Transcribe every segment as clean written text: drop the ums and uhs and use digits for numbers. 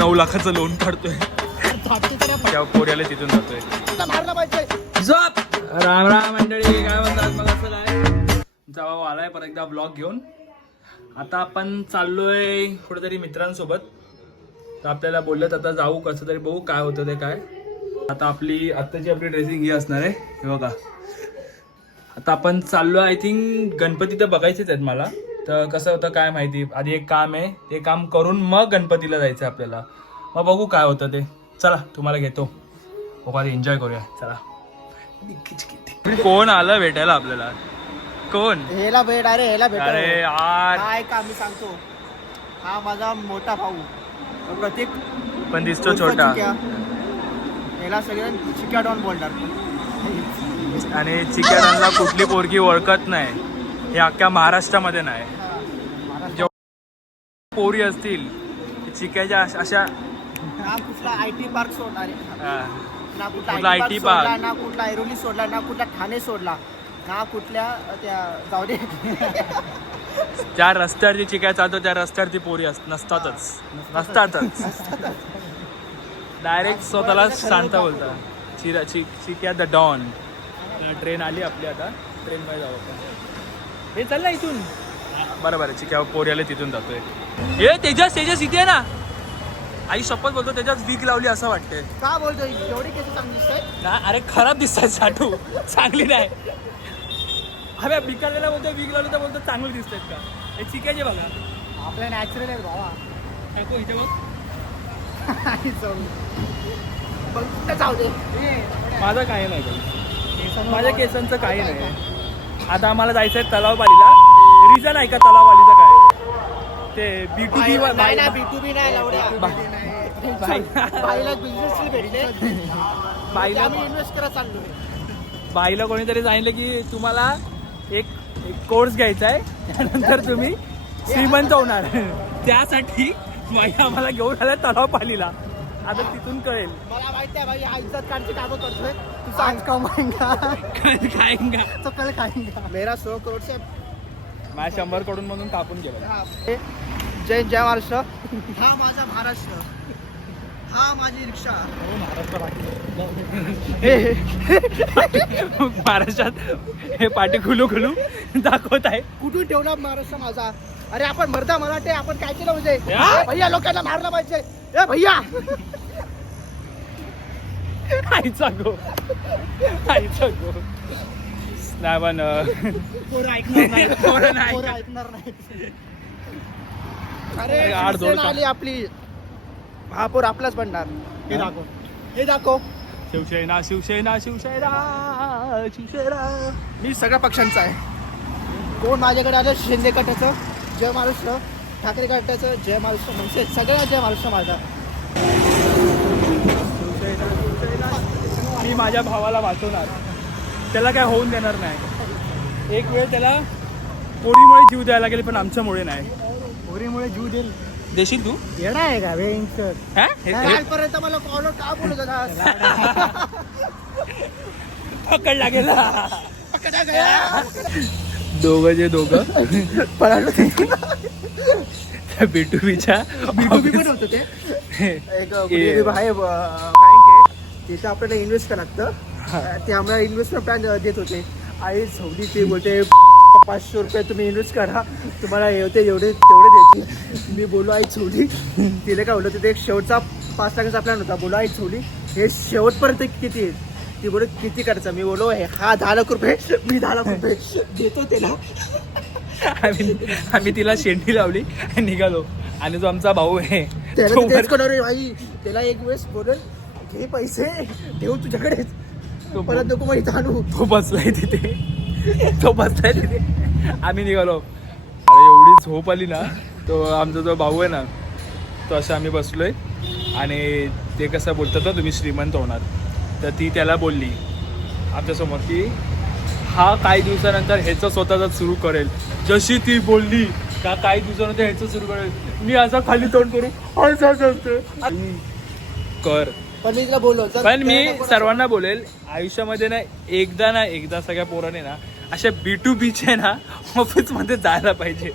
9 लाखाचं लोन काढतोय त्या पोऱ्याला तिथून जातोय. राम राम मंडळी, काय म्हणतात? मला असं काय जावा आलाय परत एकदा ब्लॉग घेऊन. आता आपण चाललोय कुठेतरी मित्रांसोबत. तर आपल्याला बोललं आता जाऊ, कसं तरी बघू काय होतं ते काय. आता आत्ताची आपली ड्रेसिंग ही असणार आहे, हे बघा. आता आपण चाललो, आय थिंक गणपती तर बघायचेच आहेत मला. तर कसं होतं काय माहिती, आधी एक काम आहे, ते काम करून मग गणपतीला जायचं आहे आपल्याला. मग बघू काय होतं ते. चला तुम्हाला घेतो, बघा एन्जॉय करूया. चला. कोण आलं भेटायला आपल्याला? कोण? हेला भेट. अरे हेला भेट. अरे यार काय काम मी सांगतो. हा माझा मोठा भाऊ प्रतीक, पण दिसतो छोटा. याला सगळ्या चिक्या डॉन बोलणार. आणि चिकनला कुठली पोरगी ओळखत नाही हे अख्ख्या महाराष्ट्रामध्ये नाही. जेव्हा पोरी असतील चिक्याच्या अशा ना कुठला IT पार्क सोडला रे. ना कुठला कुठला IT IT पार्क पार्क, ना कुठला ऐरोली सोडला, ना कुठला ठाणे सोडला, ना कुठल्या त्या जाऊ दे ज्या रस्त्यावरती चिक्या चालतो त्या रस्त्यावरती पोरी नसतातच. डायरेक्ट स्वतःला शांत बोलतात. चिक्या द डॉन. ट्रेन आली आपली, आता ट्रेनमध्ये जाऊ आपण. हे चाल ना इथून. बरोबर आहे, चिक्या पोऱ्याला तिथून जातोय. हे तेजस इथे आहे ना. आई शपथ बोलतो त्याच्यात वीक लावली असं वाटतंय. का बोलतोय एवढी केस चांगली दिसते ना? अरे खराब दिसतात साठू, चांगली नाही. अरे बिकारलेला बोलतो वीक लावली तर बोलतो चांगली दिसतात का? हे चिक्याचे बघा आपल्या नॅचरल आहे भावा. ऐकू इथे बघ. जाऊ दे. माझं काही नाही, माझ्या केसांचं काही नाही. आता आम्हाला जायचं आहे तलावपालीला. रिझन आहे का तलावपालीचं काय? ते B2B नाही ना, B2B नाही लावड्या. बाईला बिझनेस भेटले, बाईला आम्ही इन्व्हेस्ट करत चाललोय. बाईला कोणीतरी सांगितलं की तुम्हाला एक कोर्स घ्यायचा आहे, त्यानंतर तुम्ही श्रीमंत होणार. त्यासाठी बाई आम्हाला घेऊन आल्या तलावपालीला. आता तिथून कळेल. मला माहिती आहे भाई, इज्जत काढची कामं करतोय. तू आज कमाएंगा, खाएंगा तो कल खाएंगा. मेरा 100 करोड से माझ्या 100 कडून म्हणून कापून गेला. जय महाराष्ट्र. हा माझा महाराष्ट्र, हा माझी रिक्षा. महाराष्ट्रात हे पाठी खुलू दाखवत आहे. कुठून ठेवला महाराष्ट्र माझा? अरे आपण मर्दा मराठे, आपण काय केलं म्हणजे? भैया लोकांना मारलं पाहिजे. ए भैया आईचा गो नाही पण ऐकणार नाही. अरे आली आपली महापौर आपलाच बनणार. हे दाखव. शिवसेना. मी सगळ्या पक्षांचा आहे. कोण माझ्याकडे आलं? शिंदे गटाचं जय महाराष्ट्र, ठाकरे गटाचं जय महाराष्ट्र, म्हणजे सगळ्या जय महाराष्ट्र माझा. मी माझ्या भावाला वाचवणार, त्याला काय होऊन देणार नाही. एक वेळ त्याला पोरीमुळे जीव द्यायला लागेल, पण आमच्यामुळे नाही. पोरीमुळे जीव देईल देशील तू? येणार आहे का वेंगसर? कालपर्यंत मला कॉलर का बोलत होता? पकडला गेला. दोघं B2Bच्या B2B पण होतं ते. एक आहे बँक, तिथं आपल्याला इन्व्हेस्ट करावं लागतं. ते आम्हाला इन्व्हेस्टमेंट प्लॅन देत होते. आई सौदी ते बोलते 500 रुपये तुम्ही इन्व्हेस्ट करा, तुम्हाला तेवढे देतील. मी बोललो आई सौदी. तिला काय बोललं, तिथे एक शेवटचा 5 लाखाचा प्लॅन होता. बोललो आई सौदी हे शेवटपर्यंत किती आहे? ती बोलत किती करायचं? मी बोललो हा 10 लाख रुपये, मी 10 लाख रुपये देतो त्याला. आम्ही तिला शेंडी लावली आणि निघालो. आणि जो आमचा भाऊ आहे त्याला तेच करणार भाई. त्याला एक वेळेस बोलल घे पैसे, ठेवू तुझ्याकडे, परत नको माहित आणू. तो बसलाय तिथे. आम्ही निघालो. अरे एवढी झोप आली ना. तो आमचा जो भाऊ आहे ना, तो असं आम्ही बसलोय. आणि ते कसं बोलतात ना, तुम्ही श्रीमंत होणार. तर ती त्याला बोलली आमच्यासमोर की हा काही दिवसानंतर ह्याचं स्वतःच सुरू करेल. जशी ती बोलली का काही दिवसानंतर ह्याचं सुरू करेल, मी असं खाली तोंड करू कर. पण मी तिला बोललो, पण मी सर्वांना बोलेल, आयुष्यामध्ये ना एकदा सगळ्या पोराने ना अशा B2Bचे ना ऑफिसमध्ये जायला पाहिजे.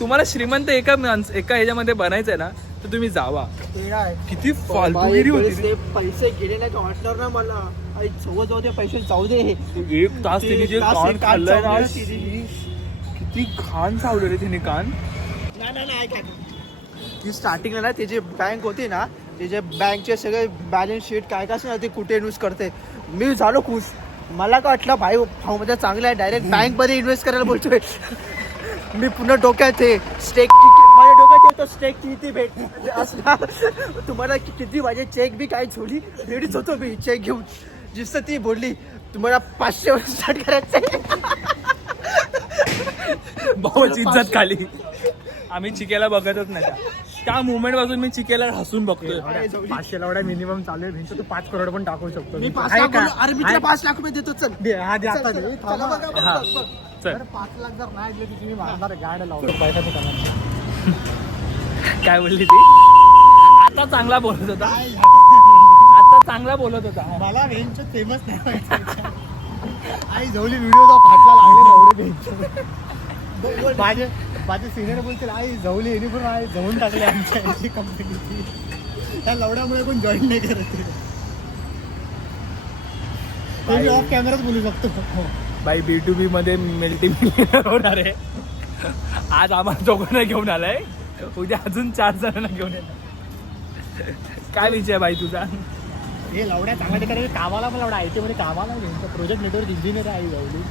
तुम्हाला श्रीमंत एका ह्याच्यामध्ये बनायचं आहे ना, तर तुम्ही जावा. ते काय किती फालतूगिरी होती रे. ते पैसे गेले नाही का वाटणार ना मला. आई जवळ जाऊ दे पैसे जाऊ दे. 1 तास तिने जे कान खाल्लंय ना, किती घाण चावलं रे तिने कान. नाही ती स्टार्टिंगला ना त्याची बँक होती ना, त्याचे बँकचे सगळे बॅलन्स शीट काय काय असेल ना ते कुठे इन्व्हेस्ट करते. मी झालो खुश. मला काय वाटलं भाई भाऊ चांगला आहे, डायरेक्ट बँकमध्ये इन्व्हेस्ट करायला बोलतोय. मी पुन्हा डोक्यात आहे स्टेक, माझ्या डोक्यात येतो स्टेक किती भेट असला तुम्हाला किती माझे चेक बी काय झोली रेडीच होतो मी चेक घेऊन. जिसं ती बोलली तुम्हाला 500 वर स्टार्ट करायचंय. भाऊची इज्जत खाली. आम्ही चिकेला बघतच नाही त्या मुवमेंट पासून. मी चिकेला हसून बघतोय. 500 लावडा मिनिमम चालू आहे. भिंत तू 5 करोड पण टाकू शकतो. मी 5 लाख अरे मी तुला 5 लाख रुपये देतो. चल हा दे आता दे. चला बघा, हा. बघ. चल 5 लाख जर नाही दिले तुम्ही मारणार गाड्या लावतो पैशाचं करणार. काय बोलली ती. आता चांगला बोलत होता. आता चांगला बोलत होता. मला वेंच फेमस नाही व्हायचं. आई जवळी व्हिडिओ फाटला लागले एवढे माझे सिनियर बोलतील आई जवळी येणे पण आई जवळून टाकले आमच्या याची कंपनी. त्या लवड्यामुळे पण जॉईन नाही करत. ते मी ऑफ कॅमेराच बोलू शकतो. बाई B2B मध्ये मल्टी मिलियनर होणार आहे. आज आम्हाला दोघांना घेऊन आलाय, उद्या अजून 4 जणांना घेऊन येणार. काय विषय आहे बाई तुझा. हे लवड्या चांगल्या ठिकाणी कामाला पण लवडा आयटी मध्ये कामाला घेऊन प्रोजेक्ट नेटवर्क इंजिनियर आहे जवळी.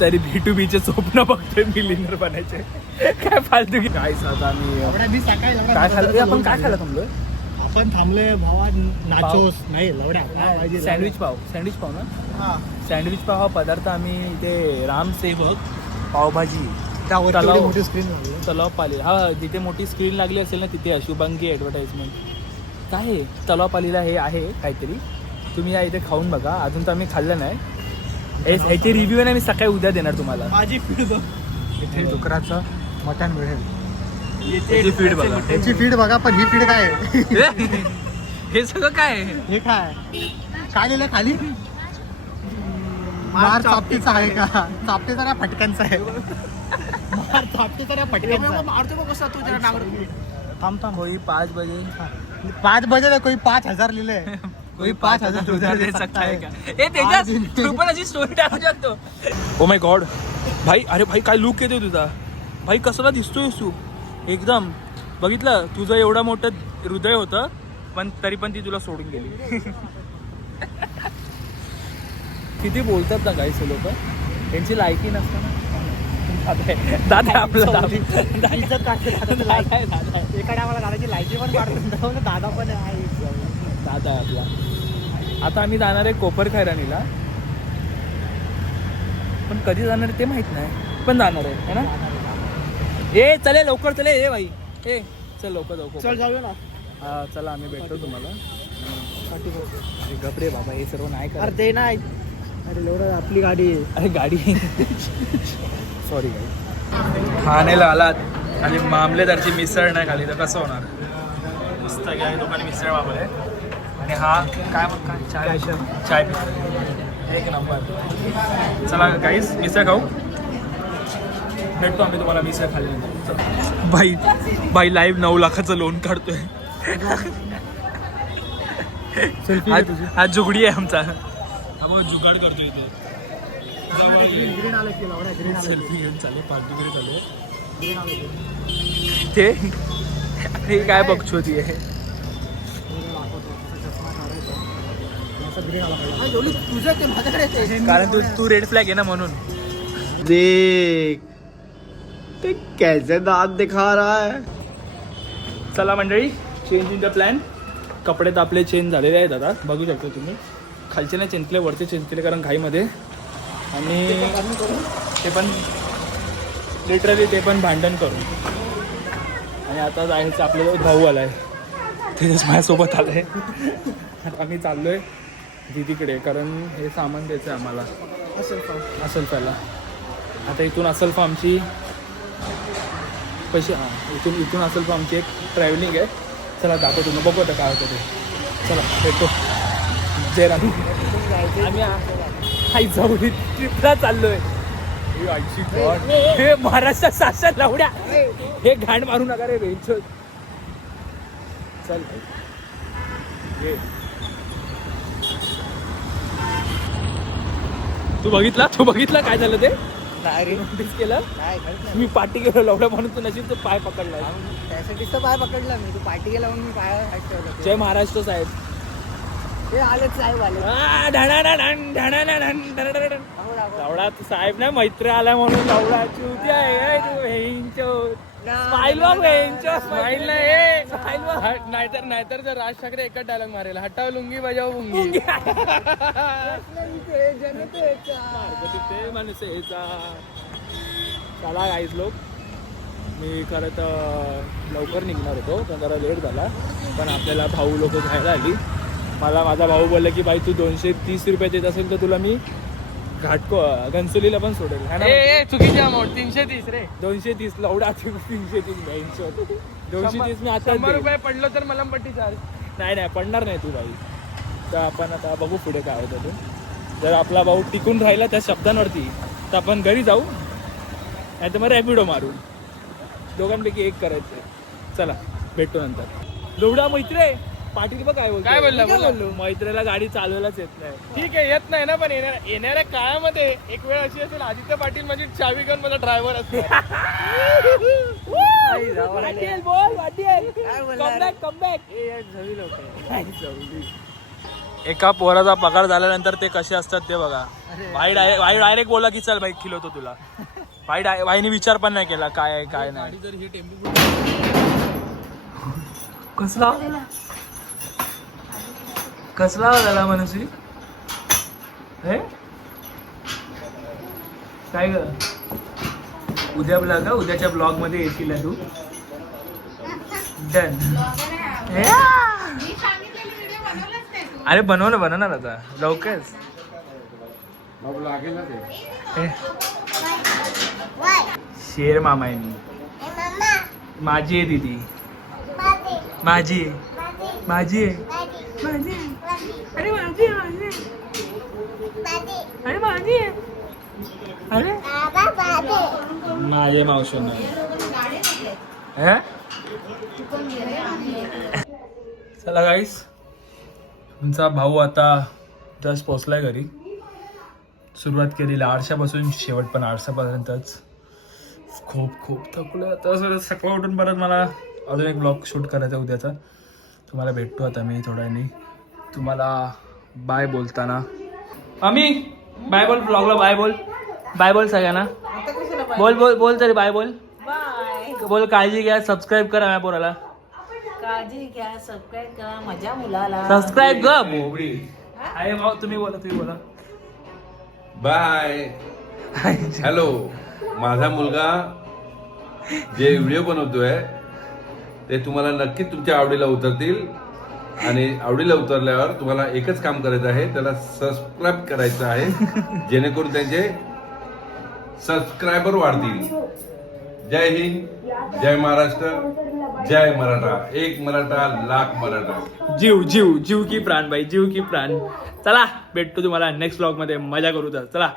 तरी B2Bचे स्वप्न बघतोय मिलियनर बनायचे. काय फालतू की काय साधा. मी लवड्या मी सकाळी लवड्या काय खाल्लं. आपण काय खाल्लं थांबलोय. आपण थांबलोय भावा नाचोस नाही लवड्या सँडविच पाव ना. हा सँडविच पाव हा पदार्थ आम्ही इथे रामसेवक पावभाजी त्यावर तलाव. मोठी स्क्रीन लागली. तलाव पालीला. हा जिथे मोठी स्क्रीन लागली असेल ना तिथे शुभांगी ॲडव्हर्टाइजमेंट. काय आहे तलाव पालीला हे आहे काहीतरी. तुम्ही या इथे खाऊन बघा. अजून तर आम्ही खाल्लं नाही. ह्याची रिव्ह्यू आहे ना मी सकाळी उद्या देणार तुम्हाला. माझी फीड बघ. इथे डुकराचं मटण मिळेल. याची फीड बघा. त्याची फीड बघा पण ही फीड काय आहे. हे सगळं काय आहे. हे काय काय लिहिलं खाली. मार चापटीचा आहे का. चापटीचा नाही फटक्यांचा आहे. मार चापटीचा नाही फटक्यांचा. मारतो बघ कसा तू त्याला नावर. थांब थांब. कोई 5 बजे 5 बजे ना कोई 5,000 लिहिले. कोई 5,000 दे सकता है का. ए तेजस तू पण अशी स्टोरी टाकू शकतो. ओ माय गॉड भाई. अरे भाई काय लुक येतोय तुझा भाई. कसला दिसतोयस तू एकदम. बघितलं तुझं एवढं मोठं हृदय होतं पण तरी पण ती तुला सोडून गेली. किती बोलतात ना गाईस हे लोक. त्यांची लायकी नसतं ना. दादा आपलं इज्जत काढते एका टायमाला दादाची लायकी पण काढतो. दादा पण आहे. दादा आपला. आता आम्ही जाणार आहे कोपर खैरानीला. पण कधी जाणार आहे ते माहित नाही पण जाणार आहे है ना. ए चले लवकर चले. ए भाई ए चल लवकर जाऊ. चल जाऊया ना. हा चला आम्ही भेटतो तुम्हाला. अरे गपरे बाबा हे सर्व नाही कर. अरे ते नाही. अरे लवडा आपली गाडी आहे. अरे गाडी सॉरी गाडी. ठाण्याला आलात आणि मामलेदारची मिसळ नाही खाली तर कसं होणार. मस्त काय लोकांनी मिसळ वापरले. आणि हा काय मग काय चाय एक नंबर. चला गाईस मिसळ खाऊ. भेटतो आम्ही तुम्हाला मिसळ खाल्ली. बाई लाईव्ह 9 लाखाचं लोन काढतोय. आज जुगडी आहे आमचा. हा बघ जुगाड करतोय इथे. सेल्फी घेऊन चालू पाठदुगिरी चालू. ते काय बघतो ती आहे. तुझं ते माझ्याकडे. कारण तू रेड फ्लॅग आहे ना म्हणून. देख ते कैसे दांत दिखा रहा है. चला मंडळी चेंज इन द प्लॅन. कपडे तर आपले चेंज झालेले आहेत आता बघू शकता तुम्ही. खालचे नाही चेंज केले वरती चेंज केले कारण घाईमध्ये. आणि ते पण लिटरली ते पण भांडण करून. आणि आता जायचं आपल्याला भाऊ आला आहे. तेच माझ्यासोबत आलं आहे. आता आम्ही चाललो आहे दीदीकडे कारण हे सामान द्यायचं आहे आम्हाला. असेल पहिला. आता इथून असेल फॉर्म आमची पैसे. हां इथून असेल फॉर्म आमची एक ट्रॅव्हलिंग आहे. चला दाखवतो तुम्ही बघू आता काय होतं ते. चला भेटतो. जय राम. आम्ही आई जाऊ ट्रिपला चाललोय. हे महाराष्ट्र शासन लावड्या हे घाण मारू नका रे. चल ये. तू बघितला काय झालं ते नाही रे नोटीस केलं नाही खरंच नाही. मी पाठी गेलो लवडा म्हणून तू नशीब तो पाय पकडला त्यासाठीच तर पाय पकडला मी. तू पार्टी गेला म्हणून मी पाय हात ठेवला. जय महाराष्ट्र साहेब ते आलेच साहेब आले. लवडा तू साहेब ना मैत्र आला म्हणून लवडा चुती आहे तू स्माईल स्माईल नाहीतर जर राज ठाकरे एकच डायलॉग मारेल हटाव लुंगी बजाव मुंगी मनसेचा. चला गाईज लोक मी खरं तर लवकर निघणार होतो पण जरा लेट झाला पण आपल्याला भाऊ लोक घ्यायला आली. मला माझा भाऊ बोलला की बाई तू 230 रुपये देत असेल तर तुला मी घनसोलीला पण सोडेल. चुकीची अमाऊंट 330 रे 230 लवडा 330 230 मी आता 100 रुपये पडलो तर मलमपट्टी चार्ज नाही पडणार नाही तू भाई. तर आपण आता बघू पुढे काय होतं ते. जर आपला भाऊ टिकून राहिला त्या शब्दांवरती तर आपण घरी जाऊ नाही तर मग रॅपिडो मारू. दोघांपैकी एक करायचं. चला भेटतो नंतर. लवडा मैत्रे पाटील बघ काय बोललो मैत्रेला गाडी चालवायलाच येत नाही. ठीक आहे येत नाही ना पण येणाऱ्या काळामध्ये एक वेळ अशी असेल आदित्य पाटील माझी चावी घेऊन माझा ड्रायव्हर असतो. एका पोराचा पगार झाल्यानंतर ते कसे असतात ते बघा. भाई डायरेक्ट बोला की चल बाईक खिलवतो तुला. भाईने विचार पण नाही केला काय आहे काय नाही. जर हे टेम्पो कसला झाला मनसी हे काय ग उद्याच्या ब्लॉग मध्ये येशील तू. डन. अरे बनवणार आता लवकरच. शेर मामा आहे मी. माझी आहे दीदी माझी आहे अरे माझी आहे अरे माझे मावशी चला गाईस तुमचा भाऊ आता जस्ट पोचलाय घरी. सुरुवात केली आरशापासून शेवट पण आरशापर्यंतच. खूप थकलोय आता. सकाळ उठून परत मला अजून एक ब्लॉग शूट करायचा उद्याचा. तुम्हाला भेटतो आता मी थोड्यानी. तुम्हाला बाय बोलताना आम्ही बाय बोल ब्लॉगला बाय बोल सगळ्यांना. बोल तरी बाय बोल. काळजी घ्या सबस्क्राईब करा माझ्या पोराला. काळजी घ्या सबस्क्राईब करा माझ्या मुलाला. सबस्क्राईब ग बोबडी. अरे भाऊ तुम्ही बोला. बाय. हॅलो. माझा मुलगा जे व्हिडिओ बनवतोय ते तुम्हाला नक्कीच तुमच्या आवडीला उतरतील आणि आवडीला उतरल्यावर तुम्हाला एकच काम करायचं आहे त्याला सबस्क्राईब करायचं आहे जेणेकरून त्यांचे सबस्क्रायबर वाढतील. जय हिंद जय महाराष्ट्र जय मराठा. एक मराठा लाख मराठा. जीव की प्राण भाई जीव की प्राण. चला भेटतो तुम्हाला नेक्स्ट ब्लॉग मध्ये. मजा करू तर चला.